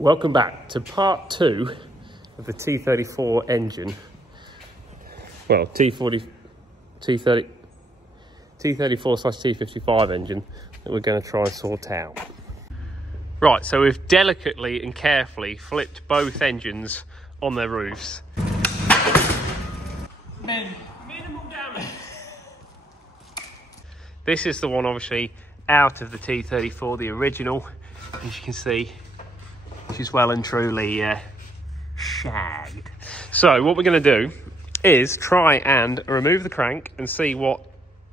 Welcome back to part 2 of the T-34 engine. Well, T-34/T-55 engine that we're going to try and sort out. Right, so we've delicately and carefully flipped both engines on their roofs. Minimal damage. This is the one obviously out of the T-34, the original. As you can see, she's well and truly shagged. So what we're going to do is try and remove the crank and see what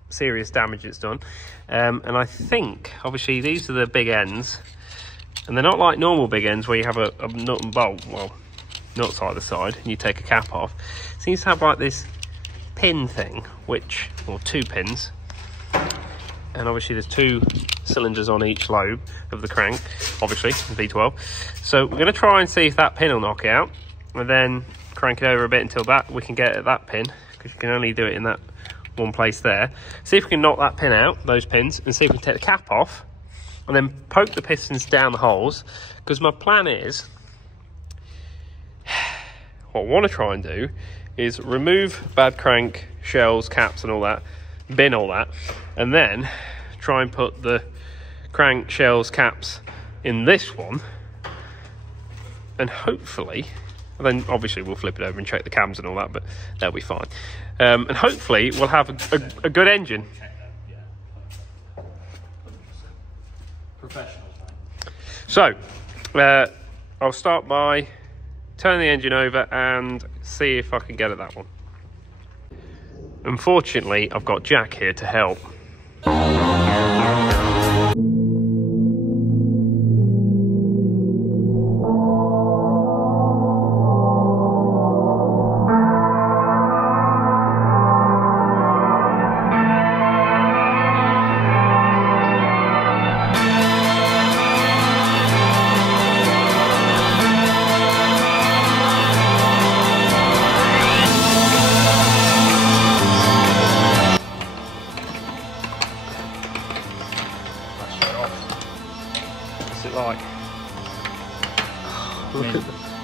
serious damage it's done. And I think, obviously, these are the big ends. And they're not like normal big ends where you have a nut and bolt, well, nuts either side, and you take a cap off. It seems to have like this pin thing, which, or 2 pins. And obviously there's 2 cylinders on each lobe of the crank, obviously, V12. So we're going to try and see if that pin will knock it out, and then crank it over a bit until we can get at that pin, because you can only do it in that one place there. See if we can knock that pin out, those pins, and see if we can take the cap off, and then poke the pistons down the holes, because my plan is, what I want to try and do is remove bad crank, shells, caps and all that, bin all that, and then try and put the crank, shells, caps in this one, and hopefully, and then obviously we'll flip it over and check the cams and all that, but that'll be fine. And hopefully we'll have a good engine. Professional. So I'll start by turning the engine over and see if I can get at that one. Unfortunately, I've got Jack here to help.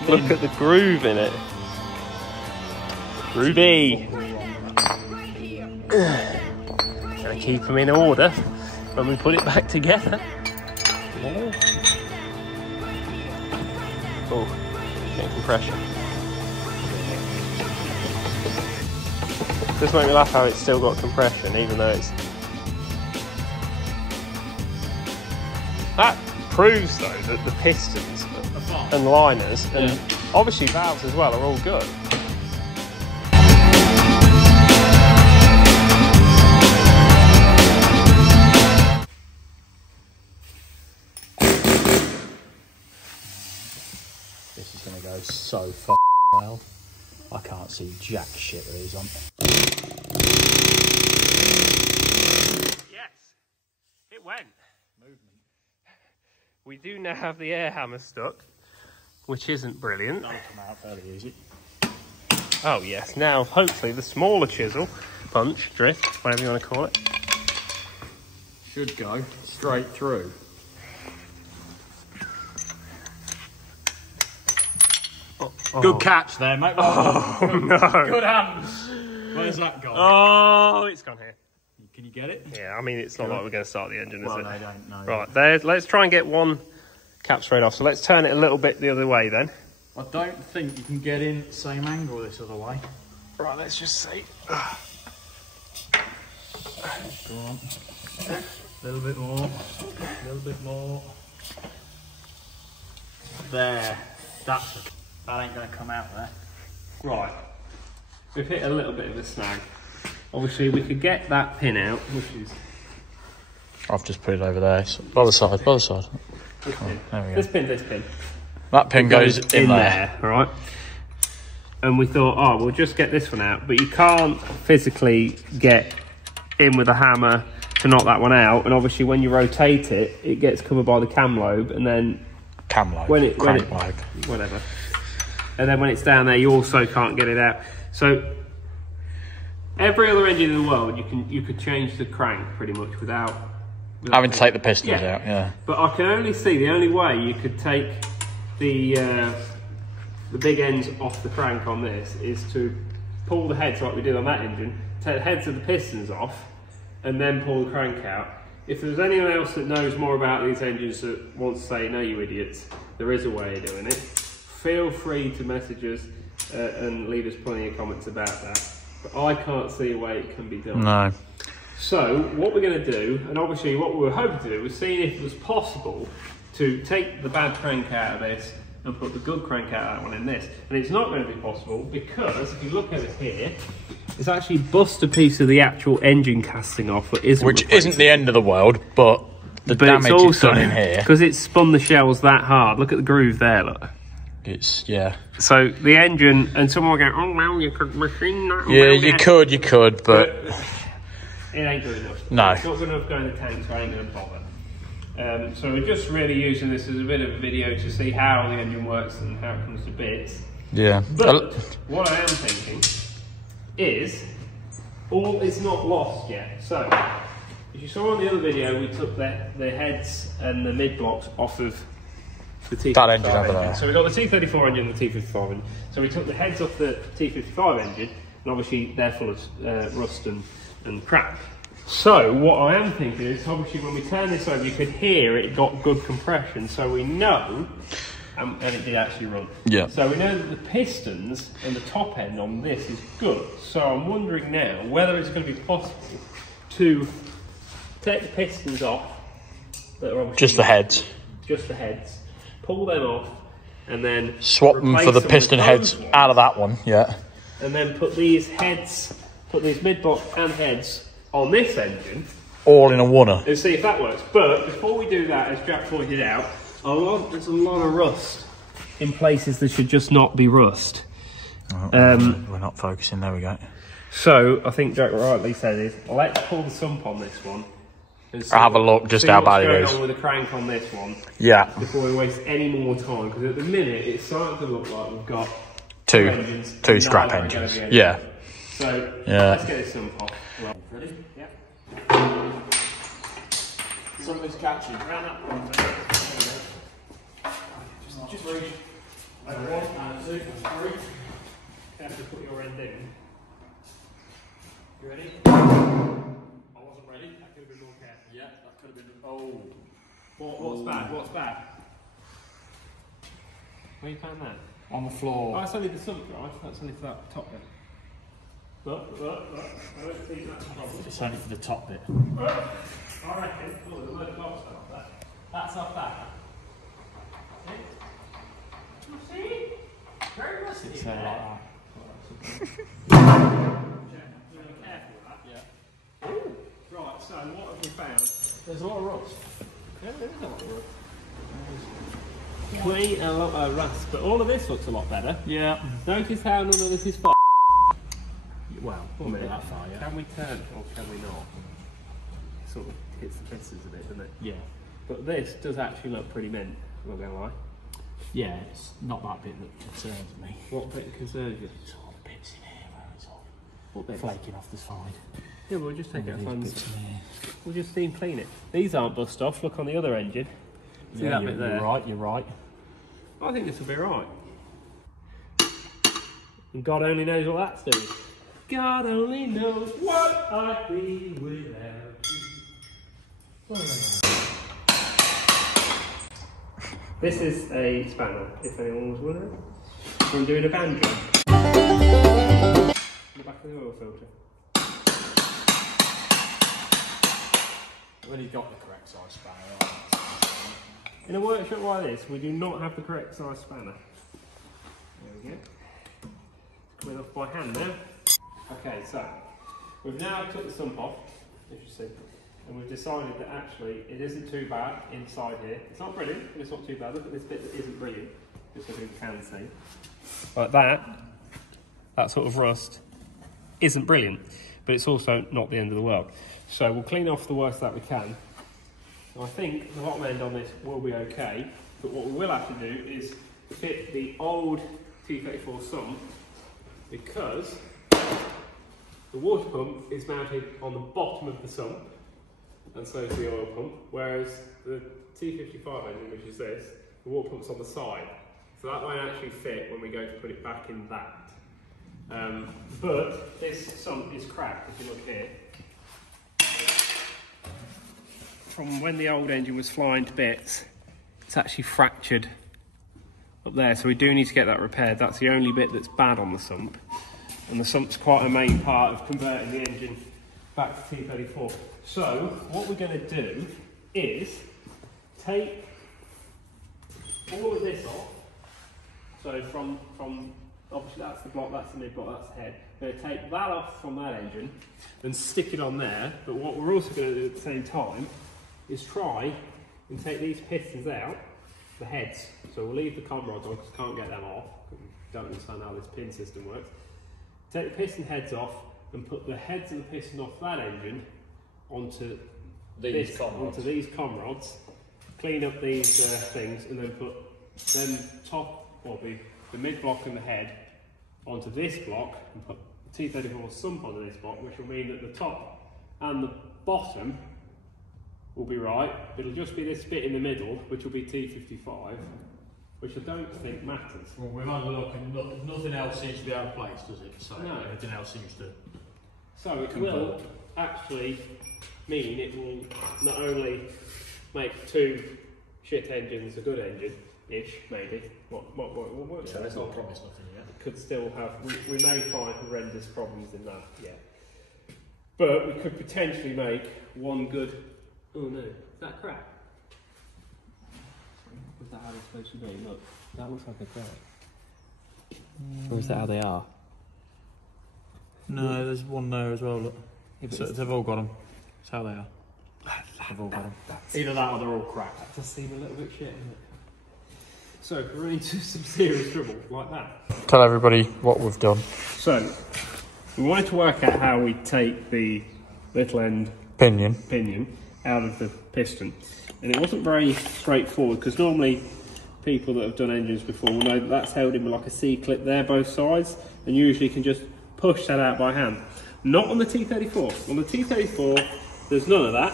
Look at the groove in it. Groovy. Gonna keep them in order when we put it back together. Oh, getting compression. Just make me laugh how it's still got compression, even though it's. That proves though that the pistons and liners and obviously valves as well are all good. This is going to go so f***ing well. I can't see jack shit with these on. Yes, it went. Movement. We do now have the air hammer stuck, which isn't brilliant. That'll come out fairly easy. Oh yes, now hopefully the smaller chisel, punch, drift, whatever you want to call it, should go straight through. Good catch there, mate. Oh no. Good hands. Where's that gone? Oh, it's gone here. Can you get it? Yeah, I mean, it's not like we're going to start the engine, is it? Well, I don't know. Right, let's try and get one cap straight off. So let's turn it a little bit the other way then. I don't think you can get in the same angle this other way. Right, let's just see. Go on. A little bit more. A little bit more. There. That ain't going to come out there. Right. We've hit a little bit of a snag. Obviously, we could get that pin out, which is... I've just put it over there. So, other side, other side. This pin. There we go. This pin. That pin goes in there. Right? And we thought, oh, we'll just get this one out. But you can't physically get in with a hammer to knock that one out. And obviously, when you rotate it, it gets covered by the cam lobe. And then... Cam lobe. Crank lobe. Whatever. And then when it's down there, you also can't get it out. So... every other engine in the world, you could change the crank pretty much without having to take the pistons out. Yeah. But I can only see the only way you could take the big ends off the crank on this is to pull the heads like we did on that engine, take the heads of the pistons off, and then pull the crank out. If there's anyone else that knows more about these engines that wants to say, no you idiots, there is a way of doing it, feel free to message us and leave us plenty of comments about that. But I can't see a way it can be done. No. So what we're going to do, and obviously what we were hoping to do, was seeing if it was possible to take the bad crank out of this and put the good crank out of that one in this. And it's not going to be possible because if you look at it here, it's actually bust a piece of the actual engine casting off, which isn't the end of the world, but the damage is done in here. Because it's spun the shells that hard. Look at the groove there, look. It's, yeah. So the engine, and someone will go, oh well, you could machine that. Yeah, you could, but it ain't good enough. No. It's not good enough going in the tank, so I ain't going to bother. So we're just really using this as a bit of a video to see how the engine works and how it comes to bits. Yeah. But what I am thinking is, it's not lost yet. So, as you saw on the other video, we took the heads and the mid blocks off of the T-35 that engine over there. So we got the T-34 engine and the T-55 engine. So we took the heads off the T-55 engine, and obviously they're full of rust and crap. So what I am thinking is, obviously when we turn this over, you could hear it got good compression, so we know, and it did actually run. Yeah. So we know that the pistons and the top end on this is good. So I'm wondering now whether it's going to be possible to take the pistons off, that are obviously just the heads. Just the heads. Pull them off, and then swap them for the piston heads out of that one, yeah. And then put these heads, put these mid-block and heads on this engine. All in a oneer. And see if that works. But before we do that, as Jack pointed out, there's a lot of rust in places that should just not be rust. Oh, we're not focusing, there we go. So I think Jack rightly said is, let's pull the sump on this one. I'll have a look just how bad it is. On with the crank on this one. Yeah. Before we waste any more time, because at the minute it's starting to look like we've got two scrap engines. Yeah. So yeah. Let's get this sump off. Ready? Yeah. Something's catching. Around that point. Just reach. Like 1 and 2 and 3. You have to put your end in. You ready? I wasn't ready. That could have been more careful. Yeah, that could have been. Oh. What's bad? What's bad? Where you found that? On the floor. Oh, that's only the sump, right? That's only for that top bit. Look. I don't think that's a problem. It's only for the top bit. I reckon. Oh, there's a load of blocks off that. That's off that. See? Very rusty. It's like that. Careful with that. Yeah. Ooh. Right, so what have we found? There's a lot of rust. Yeah, there is a lot of rust. Quite a lot of rust, but all of this looks a lot better. Yeah. Notice how none of this is Well, we'll not that far, yeah. Can we turn or can we not? Sort of hits the pistons a bit, doesn't it? Yeah. But this does actually look pretty mint, I'm not going to lie. Yeah, it's not that bit that concerns me. What bit concerns you? It's all the bits in here where it's all What bit? flaking off the side. Yeah, we'll just take it off These and bits in here. we'll just steam clean it. These aren't bust off, look on the other engine. See Yeah, that bit there? You're right. I think this will be right. And God only knows what that's doing. God only knows what I'd be without you. This is a spanner, if anyone was wondering. I'm doing a banjo. In the back of the oil filter. When you've got the correct size spanner. In a workshop like this, we do not have the correct size spanner. There we go. It's coming off by hand now. Okay, so we've now took the sump off, as you see, and we've decided that actually it isn't too bad inside here. It's not brilliant, but it's not too bad. Look at this bit that isn't brilliant, just so people can see. Like that sort of rust isn't brilliant, but it's also not the end of the world. So we'll clean off the worst that we can. I think the bottom end on this will be okay, but what we will have to do is fit the old T-34 sump, because the water pump is mounted on the bottom of the sump, and so is the oil pump, whereas the T-55 engine, which is this, the water pump's on the side. So that won't actually fit when we go to put it back in that. But this sump is cracked, if you look here. From when the old engine was flying to bits, it's actually fractured up there, so we do need to get that repaired. That's the only bit that's bad on the sump. And the sump's quite a main part of converting the engine back to T-34. So what we're going to do is take all of this off. So from obviously that's the block, that's the mid block, that's the head. We're going to take that off from that engine and stick it on there. But what we're also going to do at the same time is try and take these pistons out, the heads. So we'll leave the com rods on because we can't get them off. We don't understand how this pin system works. Take the piston heads off and put the heads of the piston off that engine onto these com rods. Clean up these things and then put them top, or the mid block and the head onto this block and put the T-34 sump onto this block, which will mean that the top and the bottom will be right. It'll just be this bit in the middle, which will be T-55, which I don't think matters. Well, we've had a look and nothing else seems to be out of place, does it? So no. Everything else seems to... So it will actually mean it will not only make two shit engines a good engine-ish, maybe. What works? Yeah, let's not promise nothing yet. It could still have, we may find horrendous problems in that, yeah. But we could potentially make one good, oh no, is that crap? Is that how it's supposed to be? Look, that looks like a crack. Or is that how they are? No, there's one there as well, look. Yeah, So they've all got them. That's how they are. They've all got them. Either that or they're all cracked. That does seem a little bit shit, doesn't it? So, we're into some serious trouble, like that. Tell everybody what we've done. So, we wanted to work out how we take the little end Pinion. out of the piston. And it wasn't very straightforward, because normally people that have done engines before will know that that's held in with like a C-clip there, both sides, and usually can just push that out by hand. Not on the T-34. On the T-34, there's none of that.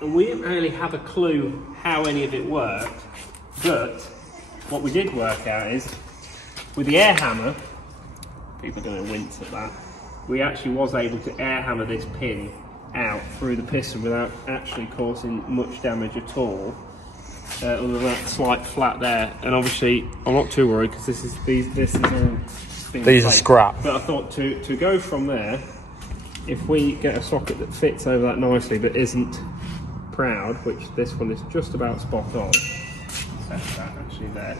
And we didn't really have a clue how any of it worked, but what we did work out is, with the air hammer, people are going to wince at that, we actually was able to air hammer this pin out through the piston without actually causing much damage at all, other than that slight flat there. And obviously, I'm not too worried because this is all. These are scrap. But I thought to go from there, if we get a socket that fits over that nicely but isn't proud, which this one is just about spot on. That's that actually there.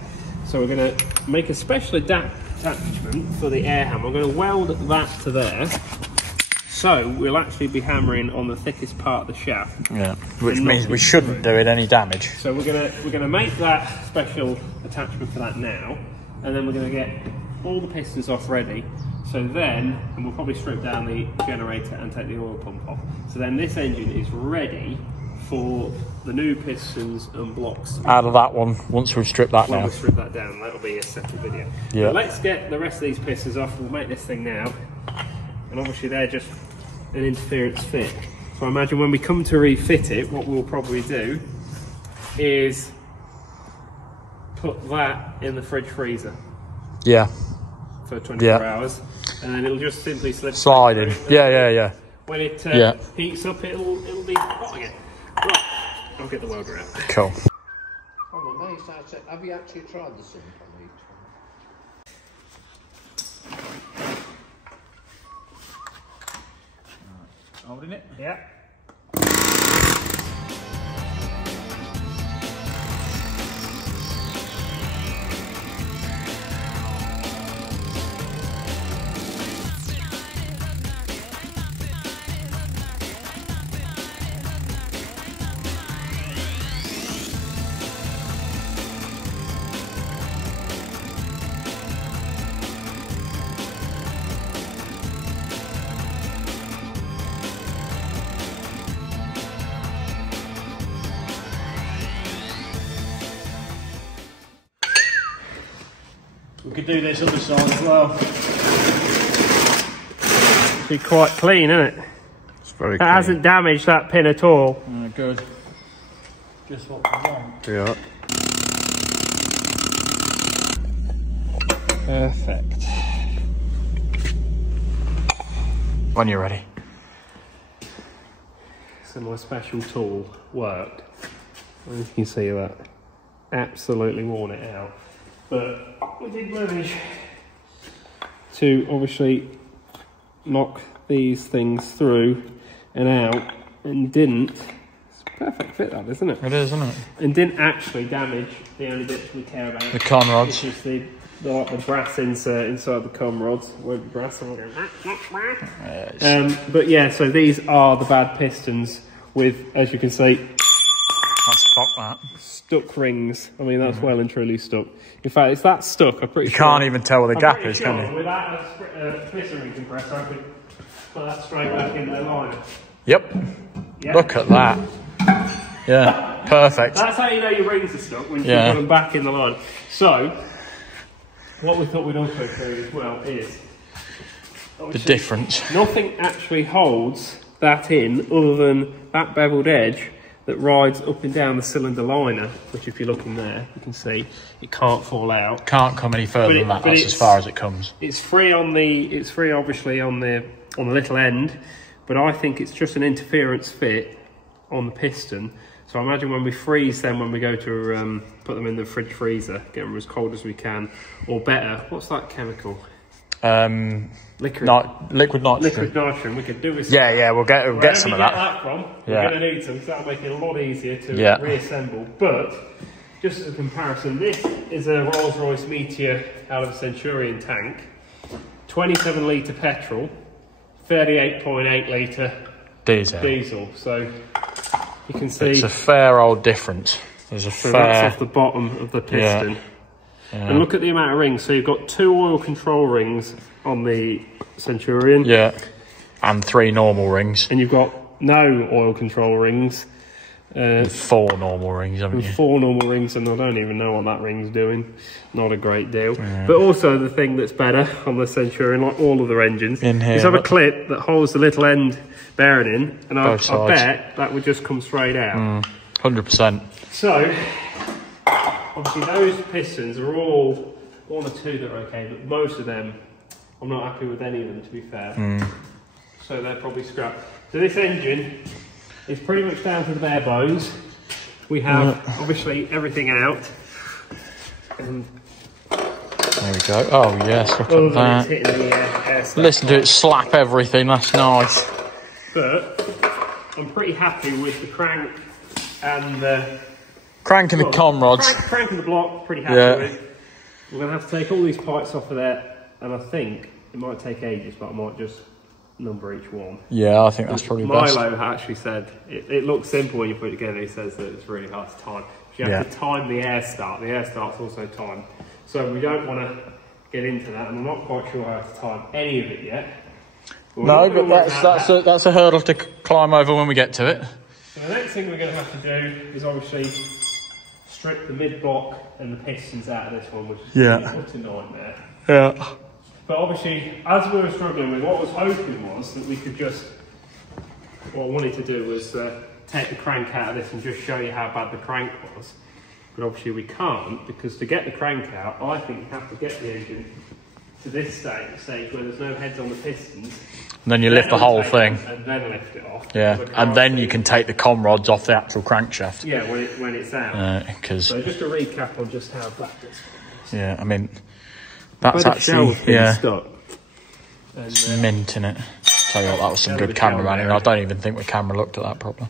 So we're going to make a special attachment for the air hammer. We're going to weld that to there. So we'll actually be hammering on the thickest part of the shaft. Yeah, which means we shouldn't do it any damage. So we're gonna make that special attachment for that now, and then we're gonna get all the pistons off ready. So then, and we'll probably strip down the generator and take the oil pump off. So then this engine is ready for the new pistons and blocks. Out of that one, once we've stripped that down. We'll strip that down, that'll be a separate video. Yeah. But let's get the rest of these pistons off. We'll make this thing now. And obviously they're just an interference fit. So I imagine when we come to refit it, what we'll probably do is put that in the fridge freezer. Yeah. For 24 hours. And then it'll just simply slide in. Yeah. When it heats up, it'll be hot again. Right, I'll get the welder out. Cool. I'm amazed. Have you actually tried the sump on each one? Holding it? Yeah. We could do this other side as well. Be quite clean, isn't it? It's very That hasn't damaged that pin at all. Good. Just what we want. Yeah. Perfect. When you're ready. So my special tool worked. As you can see that, absolutely worn it out. But we did manage to obviously knock these things through and out, and didn't. It's a perfect fit, that, isn't it? It is, isn't it? And didn't actually damage the only bits we care about. The con rods. Which is the brass insert inside the con rods. Won't be brass. But yeah, so these are the bad pistons with, as you can see, That's fuck that. stuck rings. I mean, that's well and truly stuck. In fact, it's that stuck. I'm pretty You sure. can't even tell where the gap is, Sure, can you? without a piston ring compressor, I could put that straight back in the liner. Yep. Yeah. Look at that. Yeah, perfect. That's how you know your rings are stuck, when you Yeah. put them back in the line. So, what we thought we'd also show you as well is The difference. nothing actually holds that in other than that beveled edge that rides up and down the cylinder liner, which if you're looking there, you can see it can't fall out. Can't come any further than that. That's as far as it comes. It's free on the. It's free, obviously, on the little end, but I think it's just an interference fit on the piston. So I imagine when we freeze them, when we go to put them in the fridge freezer, get them as cold as we can, or better, what's that chemical? Liquid nitrogen. Liquid nitrogen. We could do with. Yeah, we'll get some of that. That from, Yeah. we're going to need some, because that'll make it a lot easier to Yeah. reassemble. But just as a comparison, this is a Rolls-Royce Meteor out of a Centurion tank, 27 litre petrol, 38.8 litre diesel. So you can see It's a fair old difference. There's a so fair. that's off the bottom of the piston. And look at the amount of rings. So you've got 2 oil control rings on the Centurion. Yeah. And 3 normal rings. And you've got no oil control rings. 4 normal rings, haven't you? 4 normal rings, and I don't even know what that ring's doing. Not a great deal. But also the thing that's better on the Centurion, like all other engines, In here, is have a look. clip that holds the little end bearing in, and I Both sides. bet that would just come straight out. 100%. So, obviously those pistons are all 1 or 2 that are okay, but most of them, I'm not happy with any of them, to be fair. So they're probably scrapped. So this engine is pretty much down to the bare bones. We have obviously everything out. And There we go. Oh, yes, look other at than it's that. hitting the air stack. Listen to it slap everything. That's nice. But I'm pretty happy with the crank and the Cranking the con rods. Crank and the block, pretty happy Yeah. with. We're going to have to take all these pipes off of there, and I think it might take ages, but I might just number each one. Yeah, I think that's probably best. Milo actually said, it looks simple when you put it together, he says that it's really hard to time. You have to time the air start. The air start's also timed. So we don't want to get into that, and I'm not quite sure how to time any of it yet. No, but that's a hurdle to climb over when we get to it. So the next thing we're going to have to do is obviously strip the mid-block and the pistons out of this one, which is a utter nightmare. Yeah. But obviously, as we were struggling with, what I was hoping was that we could just, what I wanted to do was take the crank out of this and just show you how bad the crank was. But obviously we can't, because to get the crank out, I think you have to get the engine to this stage where there's no heads on the pistons. And then you lift the whole thing. And then lift it off. Yeah, and then you can take the com rods off the actual crankshaft. Yeah, when it's out. So just a recap on just how bad this was. Yeah, I mean, that's Where the shell's actually, been stuck. And, mint in it. Tell you what, that was some good camera manning. I don't even think the camera looked at that properly.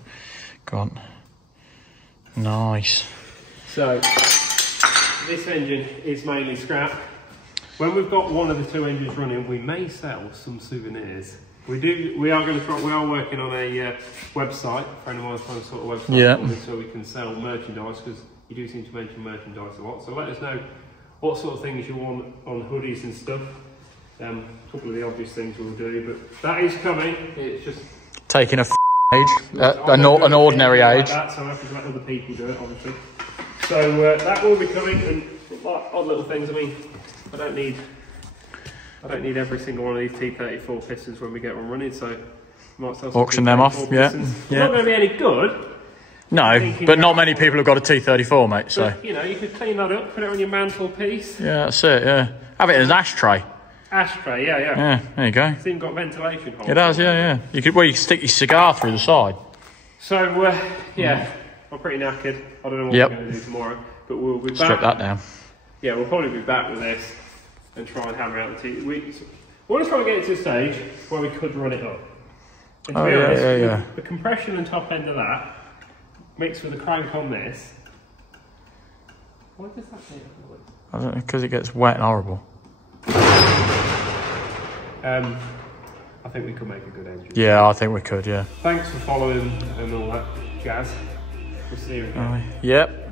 Go on. Nice. So, this engine is mainly scrap. When we've got one of the 2 engines running, we may sell some souvenirs. We are working on a website. A friend of mine's trying to sort of website for us so we can sell merchandise, because you do seem to mention merchandise a lot. So let us know what sort of things you want on hoodies and stuff. A couple of the obvious things we'll do, but that is coming. It's just taking a age, an ordinary age. Like that, so I have to let other people do it, obviously. So that will be coming, and like odd little things. I mean, I don't need every single one of these T-34 pistons when we get one running, so I might sell some auction them off. T-34 Yeah, pistons. yeah. Not going to be any good, No, but not many people have got a T-34, mate, so... But, you know, you could clean that up, put it on your mantelpiece. Yeah, that's it, yeah. Have it as an ashtray. Ashtray, yeah. Yeah, there you go. It's even got ventilation holes. It does, yeah. You could stick your cigar through the side. So, yeah, I'm pretty knackered. I don't know what we're going to do tomorrow, but we'll be back. Strip that down. Yeah, we'll probably be back with this and try and hammer out the T. We want to try and get it to a stage where we could run it up. And to be honest, the compression and top end of that, mixed with the crank on this. Why does that say I don't know, because it gets wet and horrible. I think we could make a good engine. Yeah, I think we could, yeah. Thanks for following and all that jazz. We'll see you again. Yep.